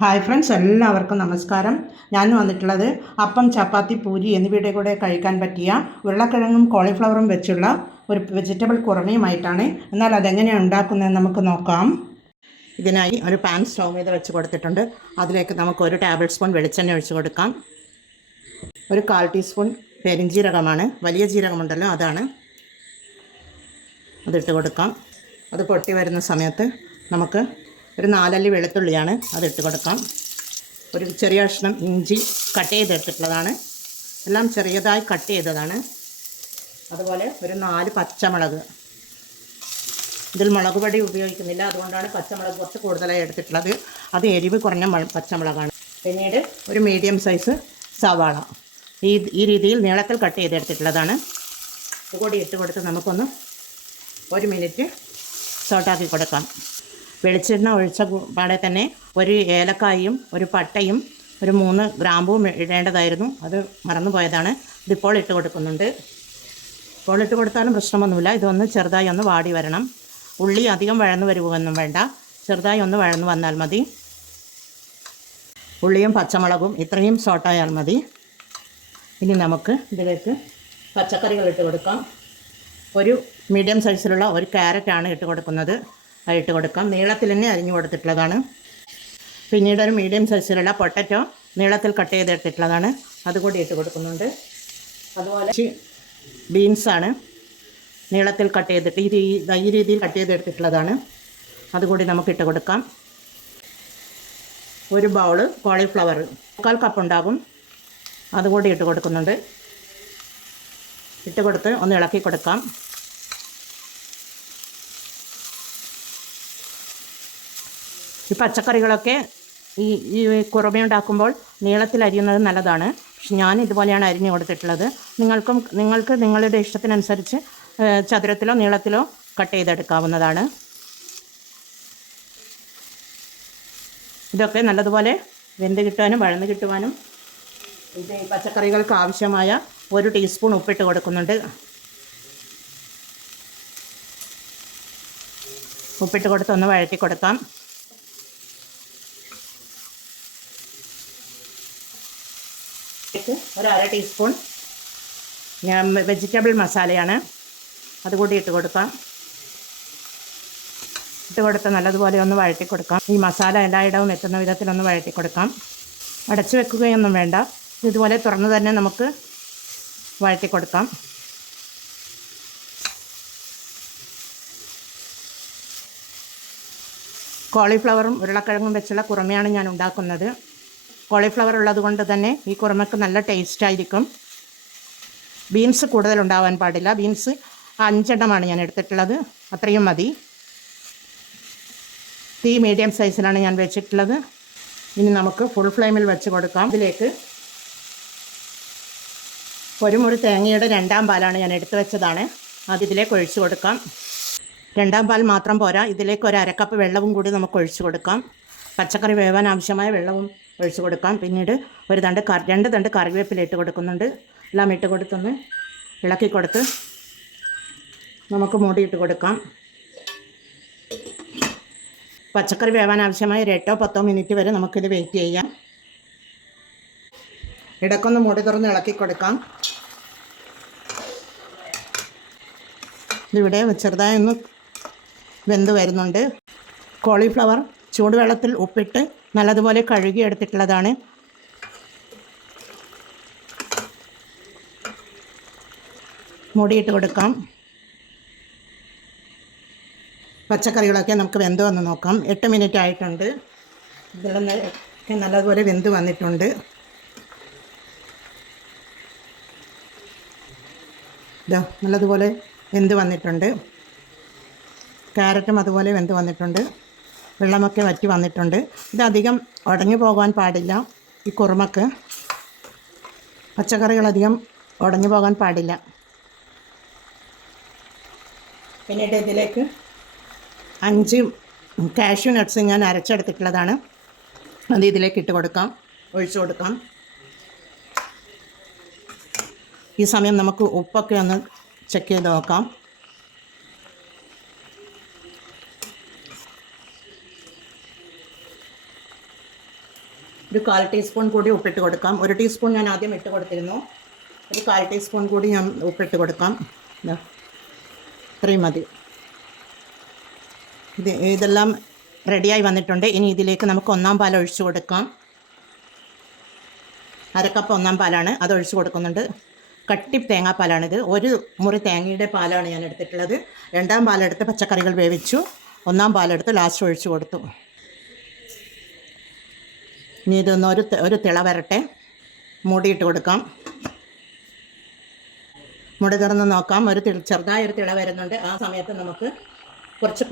Hi friends, എല്ലാവർക്കും നമസ്കാരം. ഞാൻ വന്നിട്ടുള്ളത് അപ്പം, ചപ്പാത്തി, പൂരി എന്നിവയുടെ കൂടെ കഴിക്കാൻ പറ്റിയ ഉരുളക്കിഴങ്ങും കോളിഫ്ലവറും വെച്ചുള്ള ഒരു വെജിറ്റബിൾ കുറുമയുമായിട്ടാണ്. എന്നാൽ അതെങ്ങനെയാണ് ഉണ്ടാക്കുന്നതെന്ന് നമുക്ക് നോക്കാം. ഇതിനായി ഒരു പാൻ സ്റ്റൗ ചെയ്ത് വെച്ച് കൊടുത്തിട്ടുണ്ട്. അതിലേക്ക് നമുക്ക് 1 ടേബിൾ സ്പൂൺ വെളിച്ചെണ്ണ ഒഴിച്ച് കൊടുക്കാം. ഒരു 1/4 ടീസ്പൂൺ പെരിഞ്ജീരകമാണ്, വലിയ ജീരകമുണ്ടല്ലോ അതാണ്, അതിട്ട് കൊടുക്കാം. അത് പൊട്ടി വരുന്ന സമയത്ത് നമുക്ക് ഒരു 4 അല്ലി വെളുത്തുള്ളിയാണ്, അതിട്ട് കൊടുക്കാം. ഒരു ചെറിയ കഷ്ണം ഇഞ്ചി കട്ട് ചെയ്തെടുത്തിട്ടുള്ളതാണ്, എല്ലാം ചെറിയതായി കട്ട് ചെയ്തതാണ്. അതുപോലെ ഒരു 4 പച്ചമുളക്. ഇതിൽ മുളക് പൊടി ഉപയോഗിക്കുന്നില്ല, അതുകൊണ്ടാണ് പച്ചമുളക് കുറച്ച് കൂടുതലായി എടുത്തിട്ടുള്ളത്. അത് എരിവ് കുറഞ്ഞ പച്ചമുളകാണ്. പിന്നീട് ഒരു മീഡിയം സൈസ് സവാള ഈ രീതിയിൽ നീളത്തിൽ കട്ട് ചെയ്തെടുത്തിട്ടുള്ളതാണ്. ഇതുകൂടി ഇട്ട് കൊടുത്ത് നമുക്കൊന്ന് 1 മിനിറ്റ് സോട്ടാക്കി കൊടുക്കാം. വെളിച്ചെണ്ണ ഒഴിച്ച പാടെ തന്നെ ഒരു ഏലക്കായും ഒരു പട്ടയും ഒരു 3 ഗ്രാമ്പും ഇടേണ്ടതായിരുന്നു, അത് മറന്നു പോയതാണ്. ഇതിപ്പോൾ ഇട്ട് കൊടുക്കുന്നുണ്ട്. ഇപ്പോൾ ഇട്ട് കൊടുത്താലും പ്രശ്നമൊന്നുമില്ല. ഇതൊന്ന് ചെറുതായി ഒന്ന് വാടി വരണം. ഉള്ളി അധികം വഴന്നു വരുവൊന്നും വേണ്ട, ചെറുതായി ഒന്ന് വഴന്നു വന്നാൽ മതി. ഉള്ളിയും പച്ചമുളകും ഇത്രയും സോട്ടായാൽ മതി. ഇനി നമുക്ക് ഇതിലേക്ക് പച്ചക്കറികൾ ഇട്ട് കൊടുക്കാം. ഒരു മീഡിയം സൈസിലുള്ള ഒരു ക്യാരറ്റാണ് ഇട്ട് കൊടുക്കുന്നത്, ഇട്ട് കൊടുക്കാം. നീളത്തിൽ തന്നെ അരിഞ്ഞു കൊടുത്തിട്ടുള്ളതാണ്. പിന്നീട് ഒരു മീഡിയം സൈസിലുള്ള പൊട്ടറ്റോ നീളത്തിൽ കട്ട് ചെയ്തെടുത്തിട്ടുള്ളതാണ്, അതുകൂടി ഇട്ട് കൊടുക്കുന്നുണ്ട്. അതുപോലെ ബീൻസാണ് നീളത്തിൽ കട്ട് ചെയ്തിട്ട് ഈ രീതിയിൽ കട്ട് ചെയ്തെടുത്തിട്ടുള്ളതാണ്, അതുകൂടി നമുക്ക് ഇട്ട് കൊടുക്കാം. ഒരു ബൗള് കോളിഫ്ലവർ 1/4 കപ്പ് ഉണ്ടാകും, അതുകൂടി ഇട്ട് കൊടുക്കുന്നുണ്ട്. ഇട്ട് കൊടുത്ത് ഒന്ന് ഇളക്കി കൊടുക്കാം. ഈ പച്ചക്കറികളൊക്കെ ഈ കുറുമയുണ്ടാക്കുമ്പോൾ നീളത്തിൽ അരിയുന്നത് നല്ലതാണ്. പക്ഷെ ഞാൻ ഇതുപോലെയാണ് അരിഞ്ഞു കൊടുത്തിട്ടുള്ളത്. നിങ്ങൾക്ക് നിങ്ങളുടെ ഇഷ്ടത്തിനനുസരിച്ച് ചതുരത്തിലോ നീളത്തിലോ കട്ട് ചെയ്തെടുക്കാവുന്നതാണ്. ഇതൊക്കെ നല്ലതുപോലെ വെന്ത് കിട്ടാനും വഴന്ന് കിട്ടുവാനും ഇത് പച്ചക്കറികൾക്ക് ആവശ്യമായ 1 ടീസ്പൂൺ ഉപ്പിട്ട് കൊടുക്കുന്നുണ്ട്. ഉപ്പിട്ട് കൊടുത്ത് ഒന്ന് വഴറ്റി കൊടുക്കാം. ഒരു 1/2 ടീസ്പൂൺ വെജിറ്റബിൾ മസാലയാണ്, അതുകൂടി ഇട്ട് കൊടുക്കാം. ഇട്ട് കൊടുത്ത് നല്ലതുപോലെ ഒന്ന് വഴറ്റി കൊടുക്കാം. ഈ മസാല എല്ലായിടവും എത്തുന്ന വിധത്തിലൊന്ന് വഴറ്റി കൊടുക്കാം. അടച്ചു വെക്കുകയൊന്നും വേണ്ട, ഇതുപോലെ തുറന്ന് തന്നെ നമുക്ക് വഴറ്റി കൊടുക്കാം. കോളിഫ്ലവറും ഉരുളക്കിഴങ്ങും വെച്ചുള്ള കുറുമയാണ് ഞാൻ ഉണ്ടാക്കുന്നത്. കോളിഫ്ലവർ ഉള്ളത് കൊണ്ട് തന്നെ ഈ കുറുമയ്ക്ക് നല്ല ടേസ്റ്റ് ആയിരിക്കും. ബീൻസ് കൂടുതൽ ഉണ്ടാവാൻ പാടില്ല. ബീൻസ് 5 എണ്ണമാണ് ഞാൻ എടുത്തിട്ടുള്ളത്, അത്രയും മതി. തീ മീഡിയം സൈസിലാണ് ഞാൻ വെച്ചിട്ടുള്ളത്. ഇനി നമുക്ക് ഫുൾ ഫ്ലെയിമിൽ വെച്ച് കൊടുക്കാം. ഇതിലേക്ക് ഒരു മുറി തേങ്ങയുടെ 2ാം പാലാണ് ഞാൻ എടുത്തു വെച്ചതാണ്, അതിലേക്ക് ഒഴിച്ചു കൊടുക്കാം. 2ാം പാൽ മാത്രം പോരാ, ഇതിലേക്ക് ഒരു 1/2 കപ്പ് വെള്ളവും കൂടി നമുക്ക് ഒഴിച്ചു കൊടുക്കാം. പച്ചക്കറി വേവാൻ ആവശ്യമായ വെള്ളവും ഒഴിച്ചു കൊടുക്കാം. പിന്നീട് 2 തണ്ട് കറിവേപ്പില ഇട്ട് കൊടുക്കുന്നുണ്ട്. എല്ലാം ഇട്ട് കൊടുത്തൊന്ന് ഇളക്കി കൊടുത്ത് നമുക്ക് മൂടിയിട്ട് കൊടുക്കാം. പച്ചക്കറി വേവാൻ ആവശ്യമായ 8 or 10 മിനിറ്റ് വരെ നമുക്കിത് വെയിറ്റ് ചെയ്യാം. ഇടയ്ക്കൊന്ന് മൂടി തുറന്ന് ഇളക്കി കൊടുക്കാം. ഇതിവിടെ ചെറുതായി ഒന്ന് വെന്ത് വരുന്നുണ്ട്. കോളിഫ്ലവർ ചൂടുവെള്ളത്തിൽ ഉപ്പിട്ട് നല്ലതുപോലെ കഴുകി എടുത്തിട്ടുള്ളതാണ്. മൂടിയിട്ട് കൊടുക്കാം. പച്ചക്കറികളൊക്കെ നമുക്ക് വെന്ത് വന്ന് നോക്കാം. 8 മിനിറ്റ് ആയിട്ടുണ്ട്. ഇതിലൊക്കെ നല്ലതുപോലെ വെന്ത് വന്നിട്ടുണ്ട്. ഇതാ നല്ലതുപോലെ വെന്ത് വന്നിട്ടുണ്ട്. ക്യാരറ്റും അതുപോലെ വെന്ത് വന്നിട്ടുണ്ട്. വെള്ളമൊക്കെ വറ്റി വന്നിട്ടുണ്ട്. ഇതധികം ഉടഞ്ഞു പോകാൻ പാടില്ല. ഈ കുറുമക്ക് പച്ചക്കറികളധികം ഉടഞ്ഞു പോകാൻ പാടില്ല. പിന്നീട് ഇതിലേക്ക് 5 കാഷ്യൂ നട്ട്സ് ഞാൻ അരച്ചെടുത്തിട്ടുള്ളതാണ്, അത് ഇതിലേക്ക് ഇട്ട് കൊടുക്കാം, ഒഴിച്ചു കൊടുക്കാം. ഈ സമയം നമുക്ക് ഉപ്പൊക്കെ ഒന്ന് ചെക്ക് ചെയ്ത് നോക്കാം. ഒരു 1/4 ടീസ്പൂൺ കൂടി ഉപ്പിട്ട് കൊടുക്കാം. 1 ടീസ്പൂൺ ഞാൻ ആദ്യം ഇട്ട് കൊടുത്തിരുന്നു. ഒരു 1/4 ടീസ്പൂൺ കൂടി ഞാൻ ഉപ്പിട്ട് കൊടുക്കാം. ഇത്രയും മതി. ഇതെല്ലാം റെഡിയായി വന്നിട്ടുണ്ട്. ഇനി ഇതിലേക്ക് നമുക്ക് 1-ാം പാൽ ഒഴിച്ച് കൊടുക്കാം. 1/2 കപ്പ് 1-ാം പാലാണ്, അത് ഒഴിച്ച് കൊടുക്കുന്നുണ്ട്. കട്ടി തേങ്ങാപ്പാലാണിത്. 1 മുറി തേങ്ങയുടെ പാലാണ് ഞാൻ എടുത്തിട്ടുള്ളത്. 2-ാം പാലെടുത്ത് പച്ചക്കറികൾ വേവിച്ചു. 1-ാം പാലെടുത്ത് ലാസ്റ്റ് ഒഴിച്ച് കൊടുത്തു. ഇനി ഇതൊന്ന് ഒരു തിള വരട്ടെ. മൂടിയിട്ട് കൊടുക്കാം. മുടി തുറന്ന് നോക്കാം. ചെറുതായൊരു തിള വരുന്നുണ്ട്. ആ സമയത്ത് നമുക്ക് കുറച്ച്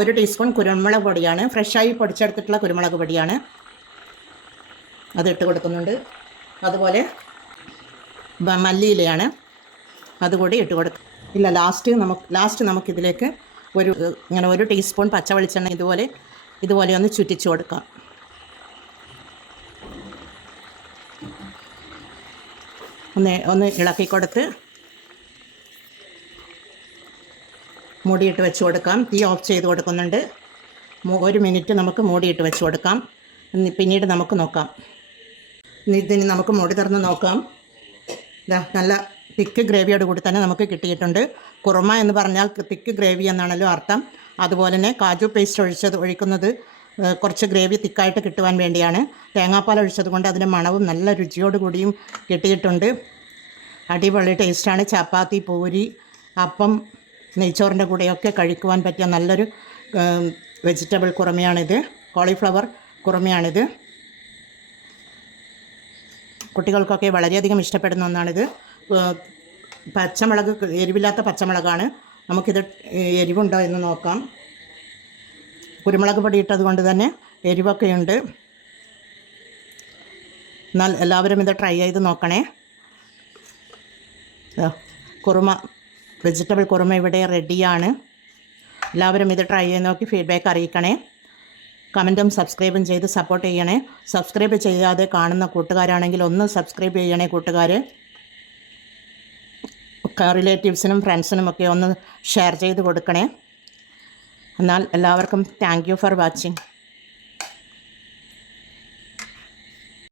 ഒരു ടീസ്പൂൺ കുരുമുളക് പൊടിയാണ്, ഫ്രഷായി പൊടിച്ചെടുത്തിട്ടുള്ള കുരുമുളക് പൊടിയാണ്, അതിട്ട് കൊടുക്കുന്നുണ്ട്. അതുപോലെ മല്ലിയിലയാണ്, അതുകൂടി ഇട്ട് കൊടുക്കും. ഇല്ല, ലാസ്റ്റ് നമുക്കിതിലേക്ക് ഇങ്ങനെ 1 ടീസ്പൂൺ പച്ച വെളിച്ചെണ്ണ ഇതുപോലെ ഒന്ന് ചുറ്റിച്ച് കൊടുക്കാം. ഒന്ന് ഇളക്കി കൊടുത്ത് മൂടിയിട്ട് വെച്ച് കൊടുക്കാം. തീ ഓഫ് ചെയ്ത് കൊടുക്കുന്നുണ്ട്. 1 മിനിറ്റ് നമുക്ക് മൂടിയിട്ട് വെച്ച് കൊടുക്കാം. പിന്നീട് നമുക്ക് നോക്കാം. ഇതിന് നമുക്ക് മൂടി തുറന്ന് നോക്കാം. നല്ല തിക്ക് ഗ്രേവിയോട് കൂടി തന്നെ നമുക്ക് കിട്ടിയിട്ടുണ്ട്. കുറുമ എന്ന് പറഞ്ഞാൽ തിക്ക് ഗ്രേവി എന്നാണല്ലോ അർത്ഥം. അതുപോലെ തന്നെ കാജു പേസ്റ്റ് ഒഴിക്കുന്നത് കുറച്ച് ഗ്രേവി തിക്കായിട്ട് കിട്ടുവാൻ വേണ്ടിയാണ്. തേങ്ങാപ്പാൽ ഒഴിച്ചത് കൊണ്ട് അതിൻ്റെ മണവും നല്ല രുചിയോട് കൂടിയും കിട്ടിയിട്ടുണ്ട്. അടിപൊളി ടേസ്റ്റാണ്. ചപ്പാത്തി, പൂരി, അപ്പം, നെയ്ച്ചോറിൻ്റെ കൂടെയൊക്കെ കഴിക്കുവാൻ പറ്റിയ നല്ലൊരു വെജിറ്റബിൾ കുറുമയാണിത്. കോളിഫ്ലവർ കുറുമയാണിത്. കുട്ടികൾക്കൊക്കെ വളരെയധികം ഇഷ്ടപ്പെടുന്ന ഒന്നാണിത്. പച്ചമുളക്, എരിവില്ലാത്ത പച്ചമുളകാണ്. നമുക്കിത് എരിവുണ്ടോ എന്ന് നോക്കാം. കുരുമുളക് പൊടി ഇട്ടത് കൊണ്ട് തന്നെ എരിവൊക്കെയുണ്ട്. എന്നാൽ എല്ലാവരും ഇത് ട്രൈ ചെയ്ത് നോക്കണേ. വെജിറ്റബിൾ കുറുമ ഇവിടെ റെഡിയാണ്. എല്ലാവരും ഇത് ട്രൈ ചെയ്ത് നോക്കി ഫീഡ്ബാക്ക് അറിയിക്കണേ. കമൻറ്റും സബ്സ്ക്രൈബും ചെയ്ത് സപ്പോർട്ട് ചെയ്യണേ. സബ്സ്ക്രൈബ് ചെയ്യാതെ കാണുന്ന കൂട്ടുകാരാണെങ്കിൽ ഒന്ന് സബ്സ്ക്രൈബ് ചെയ്യണേ കൂട്ടുകാർ. റിലേറ്റീവ്സിനും ഫ്രണ്ട്സിനും ഒക്കെ ഒന്ന് ഷെയർ ചെയ്ത് കൊടുക്കണേ. എന്നാൽ എല്ലാവർക്കും താങ്ക് യു ഫോർ വാച്ചിങ്.